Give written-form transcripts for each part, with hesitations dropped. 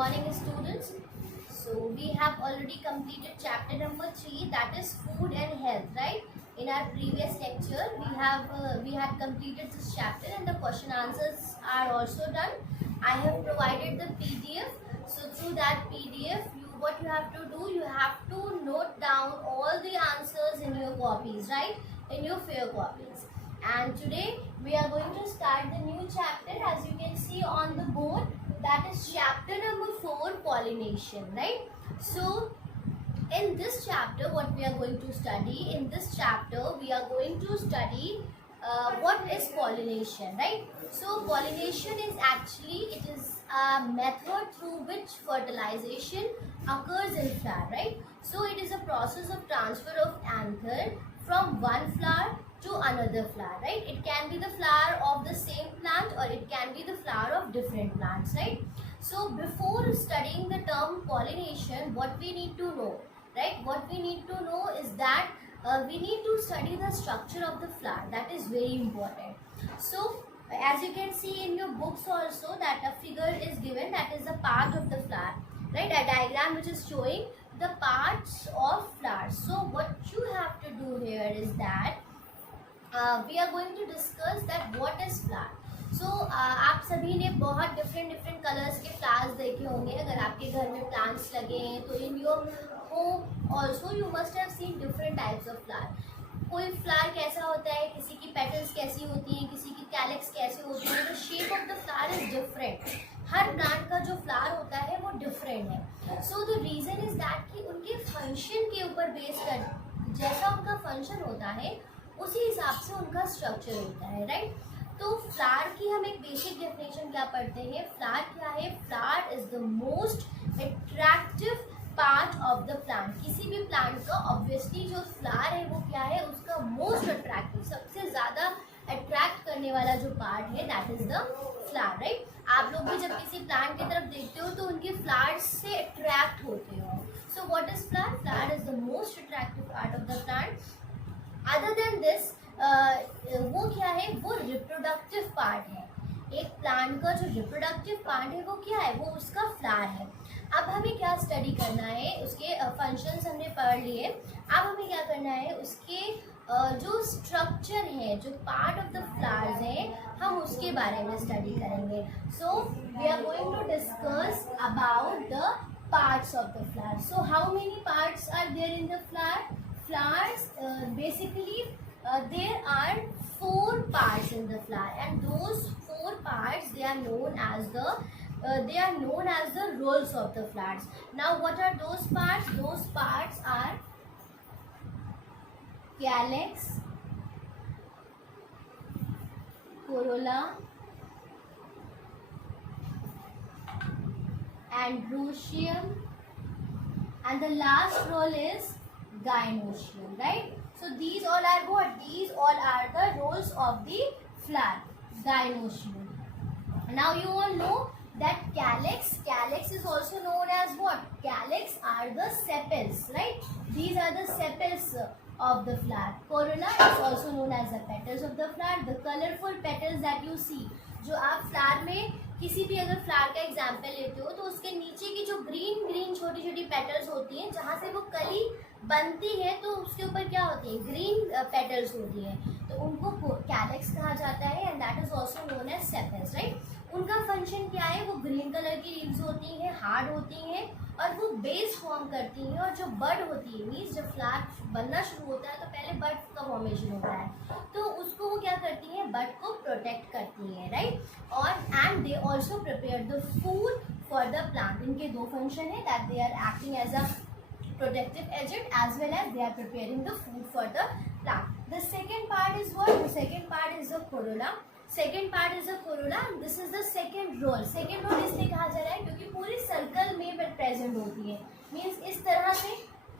morning, students. So we have already completed chapter number 3, that is food and health, right? In our previous lecture, we had completed this chapter and the question answers are also done. I have provided the PDF. So through that PDF, what you have to do, you have to note down all the answers in your copies, right? In your fair copies. And today we are going to start the new chapter, as you can see on the board. That is chapter number 4, pollination, right? So in this chapter, what we are going to study, in this chapter we are going to study what is pollination, right? So pollination is actually, it is a method through which fertilization occurs in flower, right? So it is a process of transfer of anther from one flower to another flower, right? It can be the flower of the same plant or it can be the flower of different plants, right? So before studying the term pollination, what we need to know, right? What we need to know is that we need to study the structure of the flower. That is very important. So as you can see in your books also, that a figure is given, that is a part of the flower, right? A diagram which is showing the parts of flowers. So what you have to do here is that we are going to discuss that what is flower. So आप सभी ने बहुत different colours के flowers देखे होंगे. अगर आपके घर में प्लांट्स लगे हैं तो in your home also you must have seen different types of flower. कोई फ्लावर कैसा होता है, किसी की पेटल्स कैसी होती हैं, किसी की कैलिक्स कैसे होती है. The shape of the flower is different. Her plant का जो फ्लावर होता है वो डिफरेंट है. So the reason is that कि उनके फंक्शन के ऊपर बेस कर, जैसा उनका फंक्शन होता है उसी हिसाब से उनका स्ट्रक्चर होता है, राइट? तो फ्लावर की हम एक बेसिक डेफिनेशन क्या पढ़ते हैं. फ्लावर क्या है? Flower is the most attractive part of the plant. किसी भी प्लांट का ऑब्वियसली जो फ्लावर है वो क्या है, उसका मोस्ट अट्रैक्टिव, सबसे ज़्यादा अट्रैक्ट करने वाला जो पार्ट है that is the flower, right? आप लोग भी जब किसी प्लांट की तरफ देखते हो तो उनके फ्लावर्स से अट्रैक्ट होते हो. So what is flower? Flower is the most attractive part of the plant. Other than this वो क्या है, वो रिप्रोडक्टिव पार्ट है. एक प्लांट का जो रिप्रोडक्टिव पार्ट है वो क्या है, वो उसका फ्लावर है. अब हमें क्या स्टडी करना है, उसके फंक्शंस हमने पढ़ लिए. अब हमें क्या करना है, उसके जो स्ट्रक्चर है, जो पार्ट ऑफ द फ्लावर्स है, हम उसके बारे में स्टडी करेंगे. So we are going to discuss about the parts of the flower. So how many parts are there in the flower? Flowers basically there are 4 parts in the flower, and those 4 parts they are known as the roles of the flowers. Now what are those parts? Those parts are calyx, corolla, androecium, and the last role is gynoecium, right? So these all are what? These all are the roles of the flower. Gynoecium. Now you all know that calyx is also known as what? Calyx are the sepals, right? These are the sepals of the flower. Corolla is also known as the petals of the flower. The colorful petals that you see, जो आप flower में किसी भी अगर flower का example लेते हो तो उसके नीचे की जो ग्रीन ग्रीन छोटी छोटी पेटल्स होती हैं, जहाँ से वो कली बनती है तो उसके ऊपर क्या होती है, ग्रीन पेटल्स होती हैं, तो उनको कैलिक्स कहा जाता है. And that is also known as sepals, right? उनका फंक्शन क्या है, वो ग्रीन कलर की लीव्स होती हैं, हार्ड होती हैं और वो बेस फॉर्म करती हैं. और जो बड होती है, मीन्स जब फ्लावर बनना शुरू होता है तो पहले बड का फॉर्मेशन होता है, तो उसको वो क्या करती हैं, बड को प्रोटेक्ट करती हैं, राइट? और and they also prepare the food for the plant. इनके 2 फंक्शन है, that they are acting as a protective agent as well as they are preparing the food for the plant. The second part is what? The second part is the corolla. Second part is the corolla and this is the second role. Second role इसलिए कहा जा रहा है क्योंकि पूरे circle में present होती है. मीन्स इस तरह से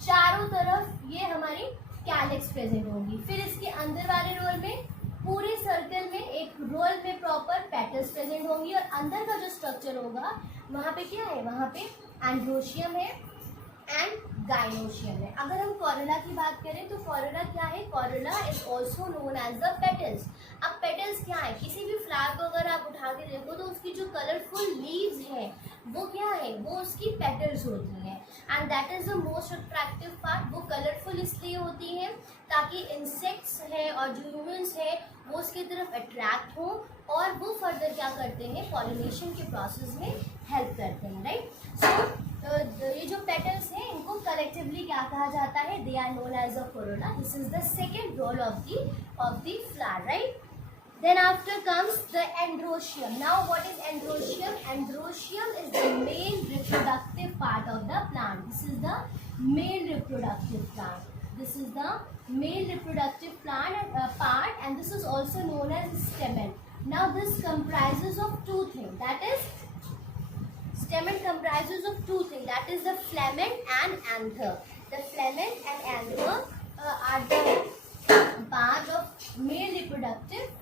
चारों तरफ ये हमारी कैलिक्स प्रेजेंट होगी. फिर इसके अंदर वाले रोल में पूरे सर्कल में एक रोल में प्रॉपर पेटल्स प्रेजेंट होंगी और अंदर का जो स्ट्रक्चर होगा वहाँ पे क्या है, वहाँ पे एंड्रोशियम है एंड गाइनोशियम है. अगर हम कॉरोला की बात करें तो कॉरोला क्या है, corolla is also known as the petals. अब पेटल्स क्या है, किसी भी फ्लावर को अगर आप उठा के देखो तो उसकी जो कलरफुल लीव्स हैं वो क्या है, वो उसकी पेटल्स होती हैं, and that is the most attractive part. वो कलरफुल इसलिए होती है ताकि इंसेक्ट्स हैं और जो ह्यूमन्स हैं वो उसकी तरफ अट्रैक्ट हों और वो फर्दर क्या करते हैं, पॉलिनेशन के प्रोसेस में हेल्प करते हैं, राइट। सो ये जो पेटल्स हैं इनको कलेक्टिवली क्या कहा जाता है, they are known as a corona. This is the second role of the flower, right. Then after comes the androecium. Now what is androecium? Androecium is the male reproductive part of the plant. This is the male reproductive plant. This is the male reproductive plant part, and this is also known as stamen. Now this comprises of two things. That is, stamen comprises of two things. That is the filament and anther. The filament and anther are the part of male reproductive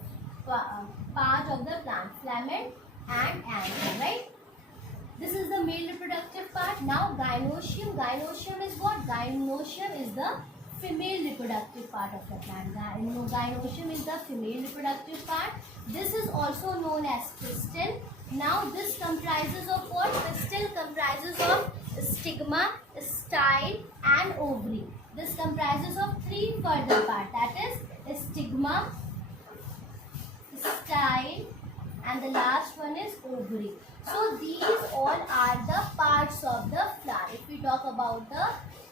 part of the plant, filament and anther, right. This is the male reproductive part. Now gynoecium. Gynoecium is what? Gynoecium is the female reproductive part of the plant. Gynoecium is the female reproductive part. This is also known as pistil. Now this comprises of what? Pistil comprises of stigma, style and ovary. This comprises of three further parts. That is stigma, style and the last one is ovary. So these all are the parts of the flower. If we talk about the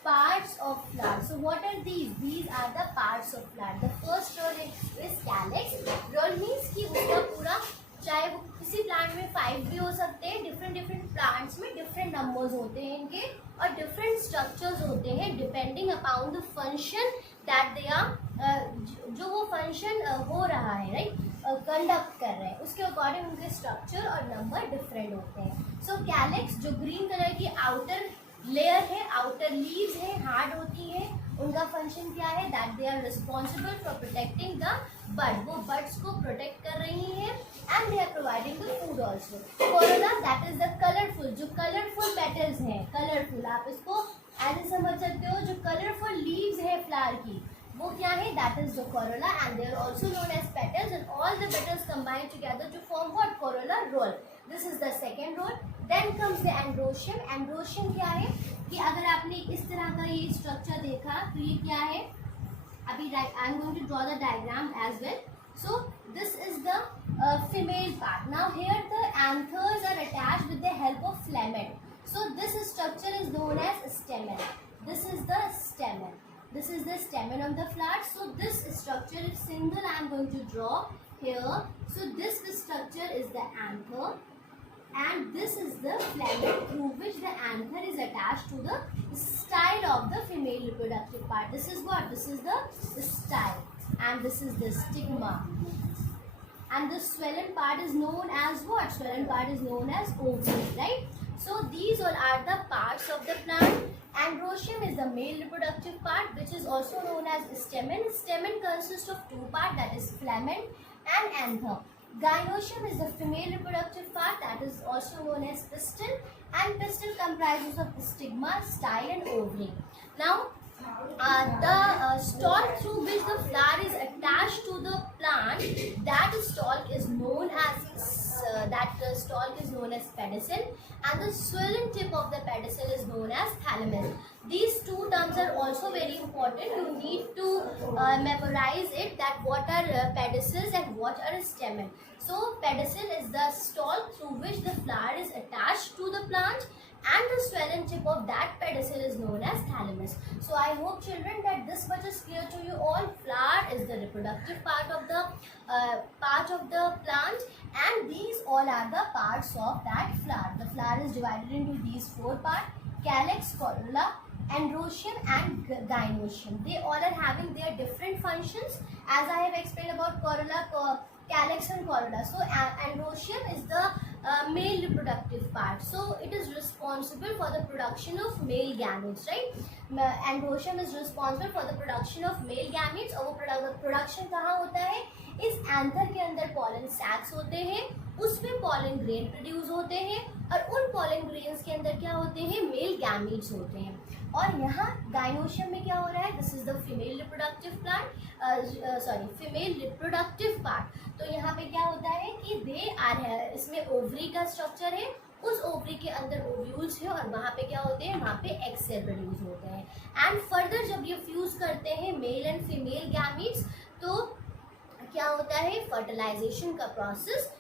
parts of flower, so what are these? These are the parts of flower. The first roll is calyx. Roll means कि उसका पूरा, चाहे वो किसी plant में 5 भी हो सकते हैं, डिफरेंट प्लांट्स में डिफरेंट नंबर्स होते हैं इनके और डिफरेंट स्ट्रक्चर्स होते हैं depending upon the function that they are, जो वो फंक्शन हो रहा है, राइट, कंडक्ट कर रहे हैं, उसके अकॉर्डिंग उनके स्ट्रक्चर और नंबर डिफरेंट होते हैं। सो कैलिक्स जो ग्रीन कलर की आउटर लेयर है, आउटर लीव्स है, हार्ड होती है, उनका फंक्शन क्या है, that they are responsible for protecting the bud, वो बड्स को प्रोटेक्ट कर रही हैं and they are providing the food also. Corona that is the colourful, जो कलरफुल पेटल्स हैं, कलरफुल, आप इसको ऐसे समझ सकते हो, जो कलरफुल लीव्स है फ्लावर की वो क्या है, that is the corolla and they are also known as petals and all the petals combined together to form what, corolla role. This is the second role. Then comes the androecium. Androecium क्या है कि अगर आपने इस तरह का ये structure देखा तो ये क्या है, अभी I am going to draw the diagram as well. So this is the female part. Now here the anthers are attached with the help of filament. So this structure is known as stamen. This is the stamen. This is the stamen of the flower. So this structure is single. I am going to draw here. So this structure is the anther, and this is the filament through which the anther is attached to the style of the female reproductive part. This is what? This is the style, and this is the stigma. And the swollen part is known as what? Swollen part is known as ovary, right? So these all are the parts of the plant. Androecium is the male reproductive part, which is also known as stamen. Stamen consists of two parts, that is filament and anther. Gynoecium is the female reproductive part, that is also known as pistil, and pistil comprises of stigma, style and ovary. Now the stalk through which the flower is attached to the plant, that stalk is known as pedicel, and the swollen tip of the pedicel is known as thalamus. These two terms are also very important. You need to memorize it, that what are pedicels and what are stamen. So pedicel is the stalk through which the flower is attached to the plant, and the swollen tip of that pedicel is known as thalamus. So I hope children that this much is clear to you all. Flower is the reproductive part of the plant, and these all are the parts of that flower. The flower is divided into these four parts: calyx, corolla, androecium and gynoecium. They all are having their different functions, as I have explained about corolla, calyx and corolla. So androecium is the male reproductive part, so it is responsible for the production of male gametes, right? Androecium is responsible for the production of male gametes, और वो production कहाँ होता है, इस anther के अंदर pollen sacs होते हैं, उसमें pollen grain प्रोड्यूस होते हैं, और उन pollen grains के अंदर क्या होते हैं, मेल gametes होते हैं। और यहाँ gynoecium में क्या हो रहा है, this is the female reproductive plant, female reproductive part. तो यहाँ पे क्या होता है कि दे आर, इसमें ओवरी का स्ट्रक्चर है, उस ओवरी के अंदर ओव्यूल्स है और वहाँ पे क्या होते हैं, वहाँ पे एग सेल प्रोड्यूस होते हैं। एंड फर्दर जब ये फ्यूज करते हैं मेल एंड फीमेल गैमीट्स, तो क्या होता है, फर्टिलाइजेशन का प्रोसेस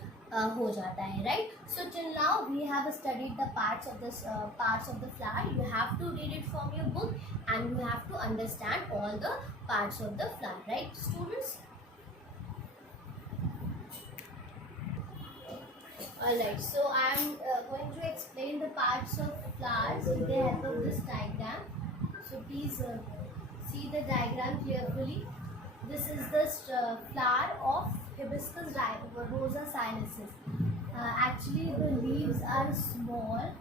हो जाता है, right. So till now we have studied the parts of the flower. You have to read it from your book and you have to understand all the parts of the flower, right students? Alright, so I am going to explain the parts of flowers with the help of this diagram. So please see the diagram carefully. This is the flower of Hibiscus rosa sinensis. Actually the leaves are small.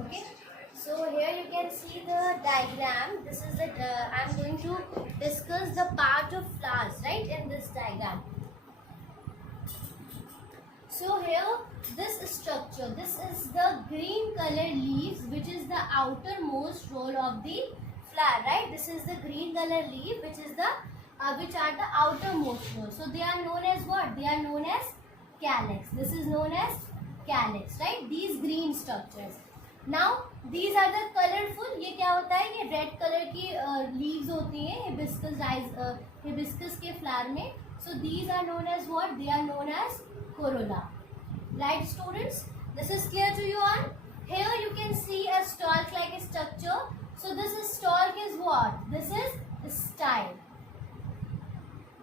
Okay, so here you can see the diagram. This is the I am going to discuss the part of flowers, right, in this diagram. So here this structure, this is the green color leaves, which is the outermost roll of the flower, right. This is the green color leaf, which is the which are the outermost roll. So they are known as what? They are known as calyx. This is known as calyx, right. These green structures. Now these are the colorful. ये क्या होता है, ये red colour की leaves होती हैं hibiscus के flower में. So these are known as what? They are known as corolla, right students? This is clear to you all? Here you can see a stalk like a structure. So this stalk is what? This is style.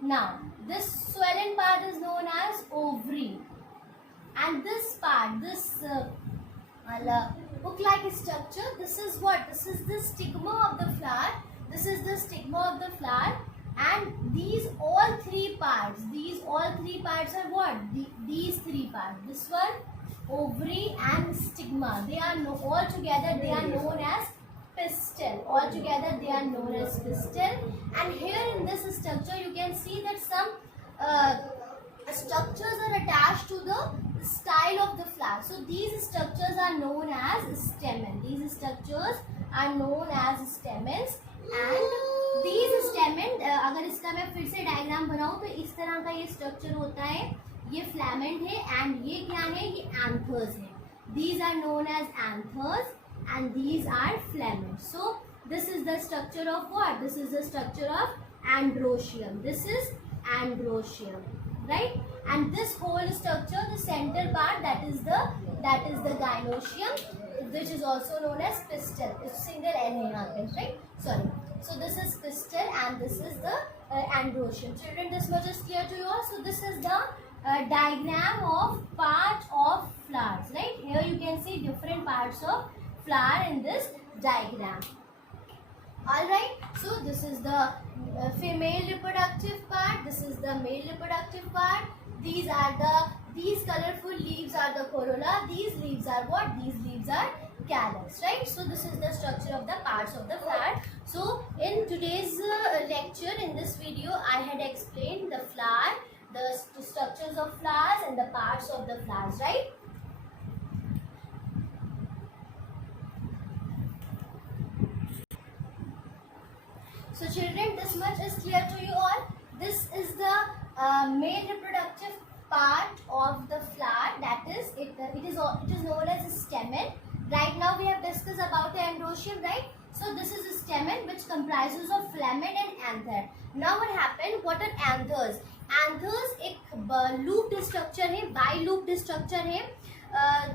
Now this swollen part is known as ovary, and this part, this hook like structure, this is what? This is the stigma of the flower. This is the stigma of the flower. And these all three parts are what? These three parts. This one, ovary and stigma. They are all together. They are known as pistil. All together they are known as pistil. And here in this structure, you can see that some structures are attached to the style of the flower. So these structures are known as stamen. These structures are known as stamens. And these stamen, अगर इसका मैं फिर से diagram बनाऊं तो इस तरह का ये स्ट्रक्चर होता है. ये फ्लैमेंट है एंड ये क्या है, ये एंथर्स है. These are known as anthers and these are filaments. So this is the structure of what? This is the structure of androecium. This is androecium, right? And this whole structure, the center part, that is the gynoecium, which is also known as pistil. It's single N है यहाँ पे, right? Sorry. So this is pistil and this is the androecium. Children, this much is clear to you all. So this is the diagram of part of flowers, right? Here you can see different parts of flower in this diagram. Alright, so this is the female reproductive part, this is the male reproductive part. These colorful leaves are the corolla. These leaves are what? These leaves are calyx, right? So this is the structure of the parts of the flower. So in today's lecture, in this video, I had explained the flower, the structures of flowers and the parts of the flowers, right? So children, this much is clear to you all. This is the male reproductive part of the flower, that is, it is known as a stamen. Right now we have discussed about the androecium, right? So this is a stamen which comprises of filament and anther. Now what happened? What are anthers? Anthers एक looped structure है, bi-looped structure है,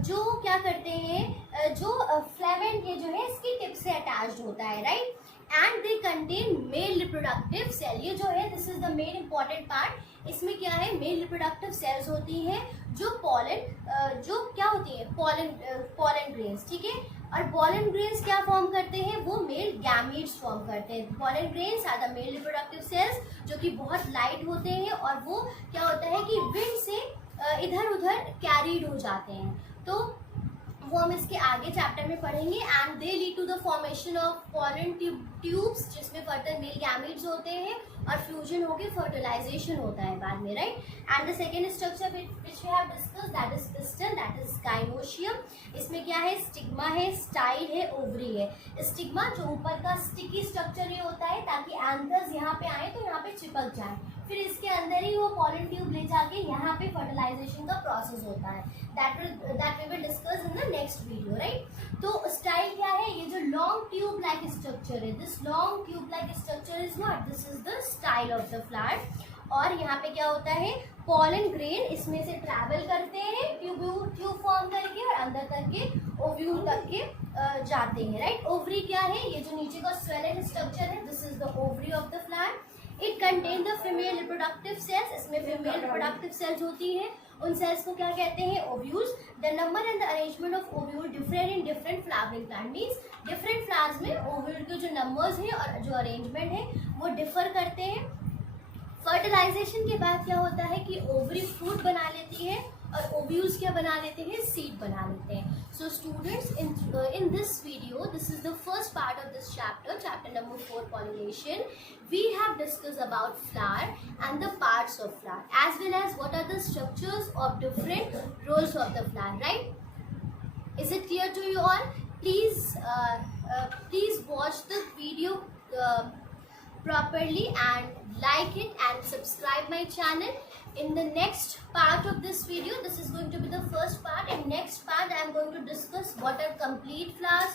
जो क्या करते हैं, जो filament ये जो है इसकी टिप से attached होता है, right? And they contain male reproductive cell. ये जो है, this is the main important part. इसमें क्या है, मेल रिप्रोडक्टिव सेल्स होती हैं जो जो क्या होती हैं, पॉलन ग्रेन्स, ठीक है. और पॉलन ग्रेन्स क्या फॉर्म करते हैं, वो मेल गैमीट्स फॉर्म करते हैं. Pollen grains are the male reproductive cells जो कि बहुत लाइट होते हैं और वो क्या होता है कि विंड से इधर उधर कैरीड हो जाते हैं. तो वो हम इसके आगे चैप्टर में पढ़ेंगे। And they lead to the formation of pollen tubes, जिसमें फर्दर मेल गैमेट्स होते हैं और फ्यूजन होकर फर्टिलाइजेशन होता है बाद में, right. And the second structure which we have discuss that is piston, that is gynoecium. इसमें क्या है, स्टिग्मा है, स्टाइल है, ओवरी है। स्टिग्मा जो ऊपर का स्टिकी स्ट्रक्चर ये होता है ताकि एंथर्स यहाँ पे आए तो यहाँ पे चिपक जाए, फिर इसके अंदर ही वो पॉलन ट्यूब ले जाके यहाँ पे फर्टिलाइजेशन का प्रोसेस होता है। That we will discuss in the next video, right. तो स्टाइल क्या है, ये जो लॉन्ग ट्यूब लाइक स्ट्रक्चर है, this long tube like structure is what, this is the style of the flower. और यहाँ पे क्या होता है, पॉलन ग्रेन इसमें से ट्रैवल करते हैं ट्यूब फॉर्म करके और अंदर करके ओव्यूल तक के जाते हैं, राइट। ओवरी क्या है, ये जो नीचे का स्वेलेड स्ट्रक्चर है, this is the ovary of the flower. It contain the female reproductive cells, इसमें फीमेल रिप्रोडक्टिव सेल्स होती हैं। उन सेल्स को क्या कहते हैं, ovules. The number and the arrangement of ovule different in different flowering plant, means different flowers में ovule के जो नंबर्स हैं और जो अरेंजमेंट है वो डिफर करते हैं। फर्टिलाइजेशन के बाद क्या होता है कि ओवरी फ्रूट बना लेती है और ओव्यूल्स क्या बना लेते हैं, सीड बना लेते हैं। So students, in this video, this is the first part of this chapter, chapter number 4, pollination. We have discussed about flower and the parts of flower, as well as what are the structures of different roles of the flower, right? Is it clear to you all? Please watch the video properly and like it and subscribe my channel. In the next part of this video, this is going to be the first part. In next part, I am going to discuss what are complete flowers,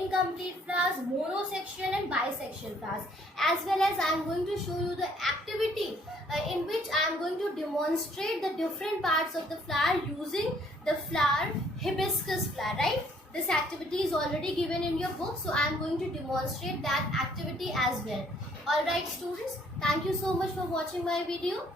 incomplete flowers, monosexual and bisexual flowers, as well as I am going to show you the activity in which I am going to demonstrate the different parts of the flower using the flower hibiscus flower, right? This activity is already given in your book, so I am going to demonstrate that activity as well. All right, students, thank you so much for watching my video.